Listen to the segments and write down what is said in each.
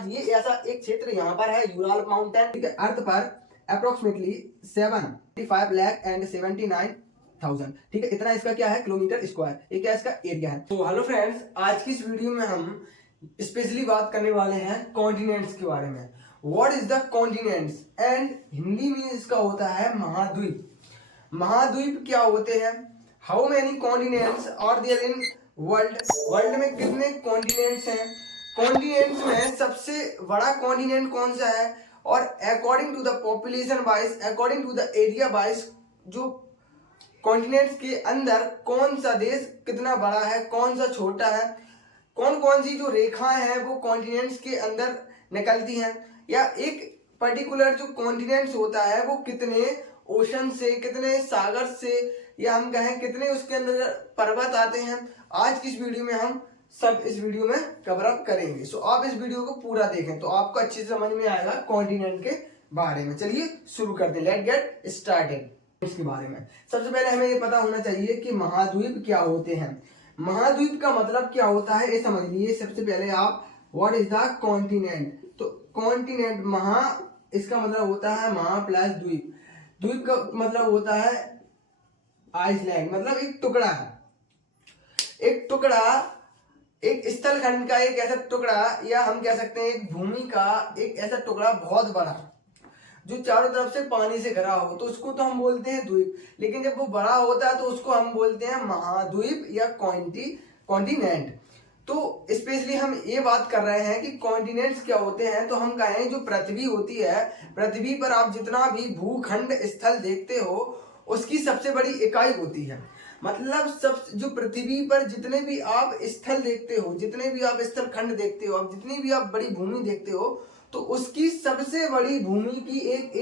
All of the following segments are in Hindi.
समझिए ऐसा एक क्षेत्र यहाँ पर है यूराल माउंटेन, ठीक है। अर्थ पर अप्रोक्सीमेटली 75 लाख एंड 79,000, ठीक है। इतना इसका क्या है किलोमीटर स्क्वायर, ये क्या इसका एरिया है। तो हेलो फ्रेंड्स, आज की इस वीडियो में हम स्पेशली बात करने वाले हैं कॉन्टिनेंट्स के बारे में। What is the continents and Hindi में इसका होता है महाद्वीप। महाद्वीप क्या होते हैं? How many continents are there in world? World में कितने कॉन्टिनेंट्स हैं? कॉन्टिनेंट्स में सबसे बड़ा कॉन्टिनेंट कौन सा है? और according to the population wise, according to the area wise, जो कॉन्टिनेंट्स के अंदर कौन सा देश कितना बड़ा है, कौन सा छोटा है, कौन कौन सी जो रेखाएं हैं वो कॉन्टिनेंट्स के अंदर निकलती हैं, या एक पर्टिकुलर जो कॉन्टिनेंट्स होता है वो कितने ओशन से, कितने सागर से, या हम कहें कितने उसके अंदर पर्वत आते हैं। आज की इस वीडियो में हम सब इस वीडियो में कवर अप करेंगे। सो आप इस वीडियो को पूरा देखें तो आपको अच्छे से समझ में आएगा कॉन्टिनेंट के बारे में। चलिए शुरू करते हैं, लेट गेट स्टार्टेड। इसके बारे में सबसे पहले हमें ये पता होना चाहिए कि महाद्वीप क्या होते हैं। महाद्वीप का मतलब क्या होता है ये समझ लीजिए सबसे पहले आप। What is the continent? तो कॉन्टिनेंट, महा इसका मतलब होता है महा प्लस द्वीप। द्वीप का मतलब होता है आइसलैंड, मतलब एक टुकड़ा है, एक टुकड़ा, एक स्थल खंड का एक ऐसा टुकड़ा, या हम कह सकते हैं एक भूमि का एक ऐसा टुकड़ा बहुत बड़ा जो चारों तरफ से पानी से घिरा हो, तो उसको तो हम बोलते हैं द्वीप। लेकिन जब वो बड़ा होता है तो उसको हम बोलते हैं महाद्वीप या कॉन्टिनेंट। तो स्पेशली हम ये बात कर रहे हैं कि कॉन्टिनेंट्स क्या होते हैं। तो हम कहें जो पृथ्वी होती है, पृथ्वी पर आप जितना भी भूखंड स्थल देखते हो उसकी सबसे बड़ी इकाई होती है। मतलब सब जो पृथ्वी पर जितने भी आप स्थल देखते हो, जितने भी आप स्थल खंड देखते हो, आप जितनी भी आप बड़ी भूमि देखते हो, तो उसकी सबसे बड़ी भूमि की एक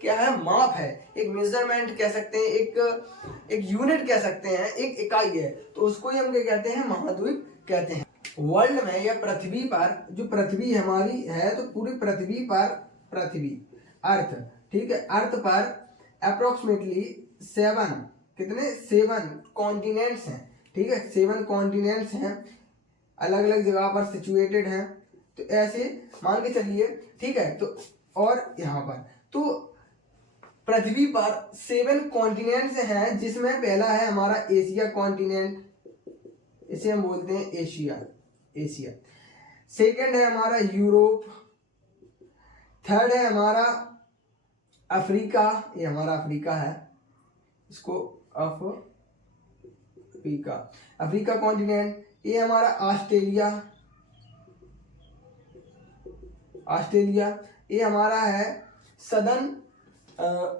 क्या है, माप है, एक मेजरमेंट कह सकते हैं, एक यूनिट कह सकते हैं, एक इकाई है। तो उसको ही हम क्या कहते हैं, महाद्वीप कहते हैं। वर्ल्ड में या पृथ्वी पर, जो पृथ्वी हमारी है, तो पूरी पृथ्वी पर, पृथ्वी अर्थ, ठीक है, अर्थ पर अप्रोक्सीमेटली 7 कॉन्टिनेंट्स हैं, ठीक है। 7 कॉन्टिनेंट्स हैं, अलग अलग जगह पर सिचुएटेड हैं। तो ऐसे मान के चलिए, ठीक है। तो और यहाँ पर तो पृथ्वी पर 7 कॉन्टिनेंट्स हैं, जिसमें पहला है हमारा एशिया कॉन्टिनेंट, इसे हम बोलते हैं एशिया। सेकंड है हमारा यूरोप। थर्ड है हमारा अफ्रीका, ये हमारा अफ्रीका है, इसको अफ्रीका कॉन्टिनेंट। ये हमारा ऑस्ट्रेलिया। ये हमारा है सदर्न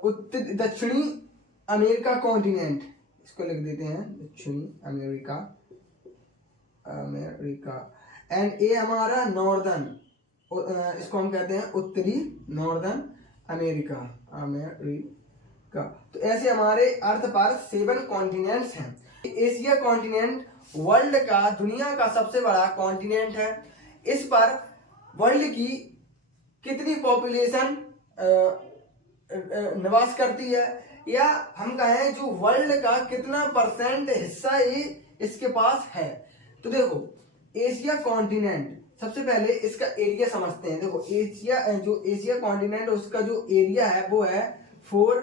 उत्तर दक्षिणी अमेरिका कॉन्टिनेंट, इसको लिख देते हैं दक्षिणी अमेरिका। एंड ये हमारा नॉर्दर्न, इसको हम कहते हैं उत्तरी नॉर्दर्न अमेरिका। तो ऐसे हमारे अर्थ पर 7 कॉन्टिनेंट्स हैं। एशिया कॉन्टिनेंट वर्ल्ड का, दुनिया का सबसे बड़ा कॉन्टिनेंट है। इस पर वर्ल्ड की कितनी पॉपुलेशन निवास करती है, या हम कहें जो वर्ल्ड का कितना % हिस्सा ये इसके पास है। तो देखो एशिया कॉन्टिनेंट, सबसे पहले इसका एरिया समझते हैं। देखो एशिया कॉन्टिनेंट, उसका जो एरिया है वो है 4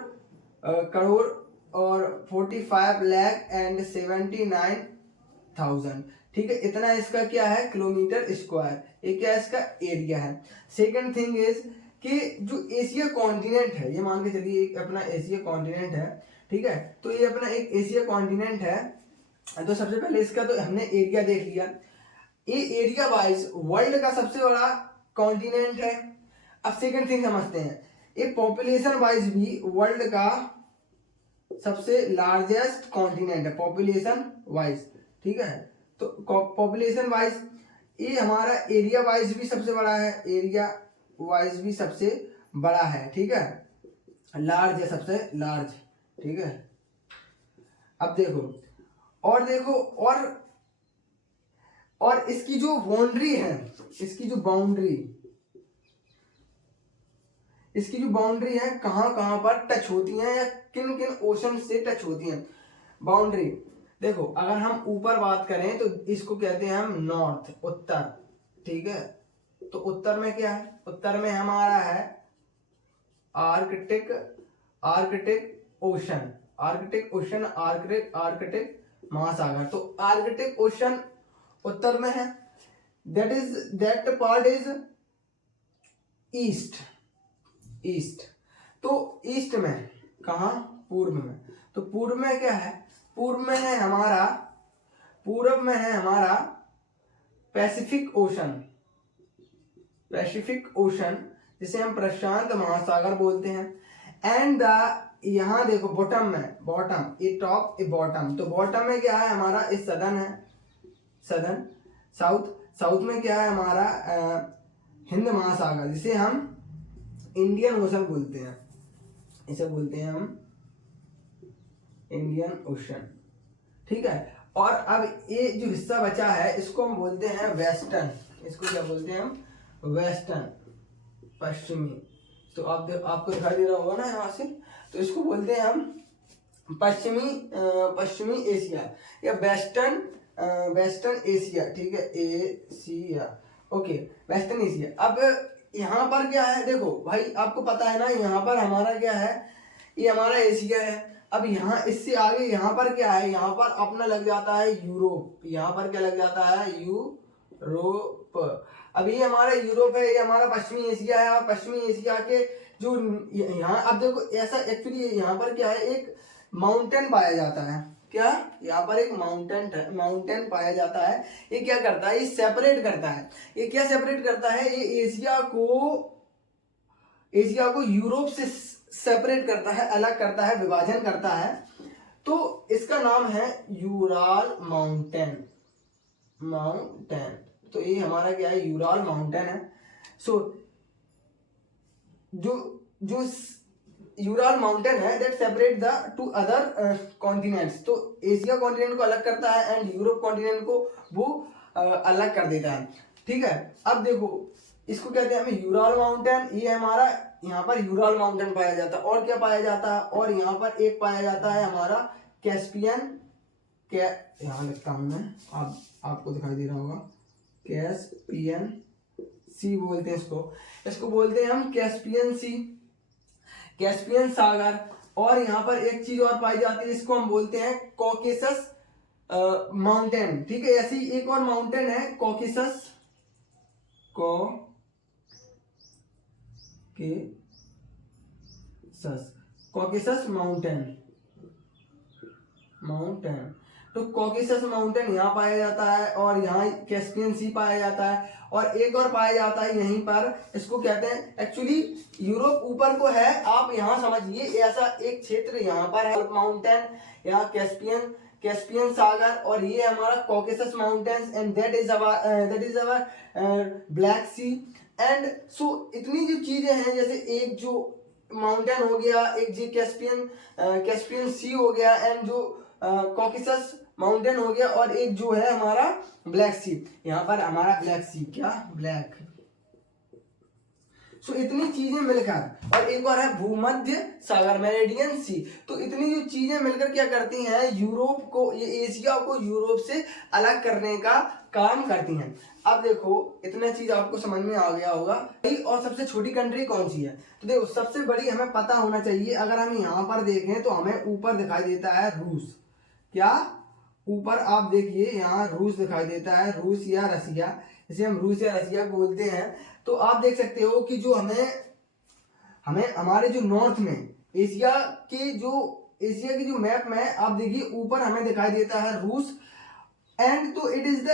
करोड़ और 45 लाख एंड 79,000, ठीक है। इतना इसका क्या है किलोमीटर स्क्वायर, ये क्या इसका एरिया है। सेकंड थिंग इज कि जो एशिया कॉन्टिनेंट है, ये मान के चलिए एक अपना एशिया कॉन्टिनेंट है, ठीक है। तो ये अपना एक एशिया कॉन्टिनेंट है। तो सबसे पहले इसका तो हमने एरिया देख लिया। ये एरिया वाइज वर्ल्ड का सबसे बड़ा कॉन्टिनेंट है। अब सेकंड थिंग समझते हैं, ये पॉपुलेशन वाइज भी वर्ल्ड का सबसे लार्जेस्ट कॉन्टिनेंट है, पॉपुलेशन वाइज, ठीक है। तो पॉपुलेशन वाइज ये हमारा एरिया वाइज भी सबसे बड़ा है, एरिया वाइज भी सबसे बड़ा है, ठीक है, लार्ज है, सबसे लार्ज, ठीक है। अब देखो और इसकी जो बाउंड्री है, इसकी जो बाउंड्री है कहाँ पर टच होती हैं, या किन किन ओशन से टच होती हैं बाउंड्री। देखो अगर हम ऊपर बात करें तो इसको कहते हैं हम नॉर्थ, उत्तर, ठीक है। तो उत्तर में क्या है, उत्तर में हमारा है आर्कटिक ओशन, आर्कटिक महासागर। तो आर्कटिक ओशन उत्तर में है, दैट पार्ट इज ईस्ट। तो ईस्ट में कहा, पूर्व में। तो पूर्व में क्या है, पूर्व में है हमारा पैसिफिक ओशन, जिसे हम प्रशांत महासागर बोलते हैं। एंड यहाँ देखो बॉटम, ये टॉप, ये बॉटम। तो बॉटम में क्या है हमारा, इस सदर्न है, साउथ में क्या है हमारा हिंद महासागर, जिसे हम इंडियन ओशन बोलते हैं, इसे बोलते हैं हम इंडियन ओशन, ठीक है। और अब ये जो हिस्सा बचा है इसको हम बोलते हैं वेस्टर्न, इसको क्या बोलते हैं हम, वेस्टर्न, पश्चिमी। तो आपको दिखाई दे रहा होगा ना यहाँ से, तो इसको बोलते हैं हम पश्चिमी एशिया या वेस्टर्न एशिया, ठीक है, एशिया, ओके, वेस्टर्न एशिया। अब यहाँ पर क्या है, देखो भाई आपको पता है ना, यहाँ पर हमारा क्या है, ये हमारा एशिया है। अब यहाँ इससे आगे यहाँ पर क्या है, यहाँ पर अपना लग जाता है यूरोप, यहाँ पर क्या लग जाता है, यूरोप। अब ये हमारा यूरोप है, ये हमारा पश्चिमी एशिया है। और पश्चिमी एशिया के जो यहाँ, अब देखो ऐसा एक्चुअली यहाँ पर क्या है, एक माउंटेन पाया जाता है, क्या, यहाँ पर एक माउंटेन पाया जाता है। ये क्या करता है, ये सेपरेट करता है, ये क्या सेपरेट करता है, ये एशिया को यूरोप से सेपरेट करता है, अलग करता है, विभाजन करता है। तो इसका नाम है यूराल माउंटेन। तो ये हमारा क्या है, यूराल माउंटेन है। सो जो यूराल माउंटेन है that separate the two other continents. तो एशिया कॉन्टिनेंट को अलग करता है एंड यूरोप कॉन्टिनेंट को वो अलग कर देता है, ठीक है। अब देखो इसको कहते हैं हमें यूराल माउंटेन, ये हमारा यहाँ पर यूराल माउंटेन पाया जाता है। और क्या पाया जाता है, और यहाँ पर एक पाया जाता है हमारा कैस्पियन, यहाँ लिखता हूँ मैं, आपको दिखाई दे रहा होगा, कैस्पियन सी बोलते हैं इसको बोलते हैं हम कैस्पियन सी, कैस्पियन सागर। और यहाँ पर एक चीज और पाई जाती है, इसको हम बोलते हैं कॉकेसस माउंटेन, ठीक है। ऐसी एक और माउंटेन है कॉकेसस माउंटेन। तो कॉकेसस माउंटेन यहाँ पाया जाता है और यहाँ कैस्पियन सी पाया जाता है। और एक और पाया जाता है यहीं पर, इसको कहते हैं, एक्चुअली यूरोप ऊपर को है, आप यहाँ समझिए ऐसा एक क्षेत्र यहाँ पर है माउंटेन, यहाँ कैस्पियन सागर, और ये हमारा Caucasus mountains and that is our Black Sea. And so इतनी जो चीजें हैं, जैसे एक जो माउंटेन हो गया, एक जी कैस्पियन सी हो गया, एंड जो कॉकेसस माउंटेन हो गया, और एक जो है हमारा ब्लैक सी, यहाँ पर हमारा ब्लैक सी, क्या, ब्लैक। सो इतनी चीजें मिलकर, और एक और है भूमध्य सागर, मेरिडियन सी। तो इतनी जो चीजें मिलकर क्या करती हैं, यूरोप को, ये एशिया को यूरोप से अलग करने का काम करती हैं। अब देखो इतना चीज आपको समझ में आ गया होगा। और सबसे छोटी कंट्री कौन सी है, तो देखो सबसे बड़ी हमें पता होना चाहिए। अगर हम यहाँ पर देखें तो हमें ऊपर दिखाई देता है रूस, क्या, ऊपर आप देखिए यहाँ रूस दिखाई देता है, रूस या रसिया, जिसे हम रूस या रसिया बोलते हैं। तो आप देख सकते हो कि जो हमें हमारे जो नॉर्थ में एशिया की जो मैप में आप देखिए ऊपर हमें दिखाई देता है रूस। एंड तो it is the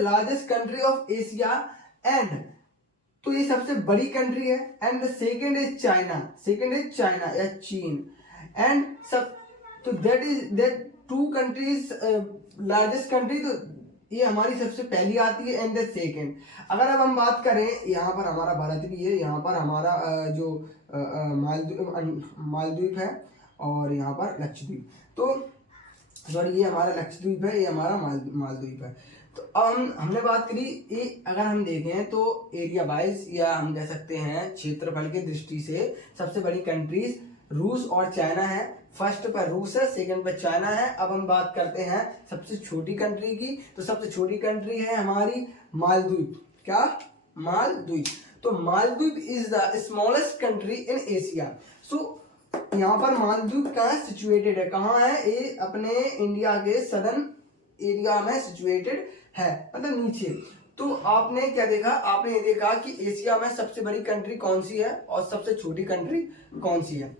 largest country of Asia. And तो ये सबसे बड़ी कंट्री है। And the second is China या चीन। एंड सब तो that two countries largest country, तो ये हमारी सबसे पहली आती है। एंड द सेकेंड, अगर अब हम बात करें, यहाँ पर हमारा भारत भी है, यहाँ पर हमारा जो मालदीव है, और यहाँ पर लक्षद्वीप। तो सॉरी, ये हमारा लक्षद्वीप है, ये हमारा मालदीव है। तो अब हमने बात करी, ये अगर हम देखें तो एरिया वाइज, या हम कह सकते हैं क्षेत्रफल की दृष्टि से सबसे बड़ी कंट्रीज रूस और चाइना है। फर्स्ट पर रूस है, सेकंड पर चाइना है। अब हम बात करते हैं सबसे छोटी कंट्री की, तो सबसे छोटी कंट्री है हमारी मालदीव। क्या? मालदीव। तो Maldives is the smallest country in Asia. So यहाँ पर मालदीव कहाँ सिचुएटेड है, कहाँ है ये? अपने इंडिया के सदर्न एरिया में सिचुएटेड है, मतलब नीचे। तो आपने क्या देखा? आपने ये देखा कि एशिया में सबसे बड़ी कंट्री कौन सी है और सबसे छोटी कंट्री कौन सी है।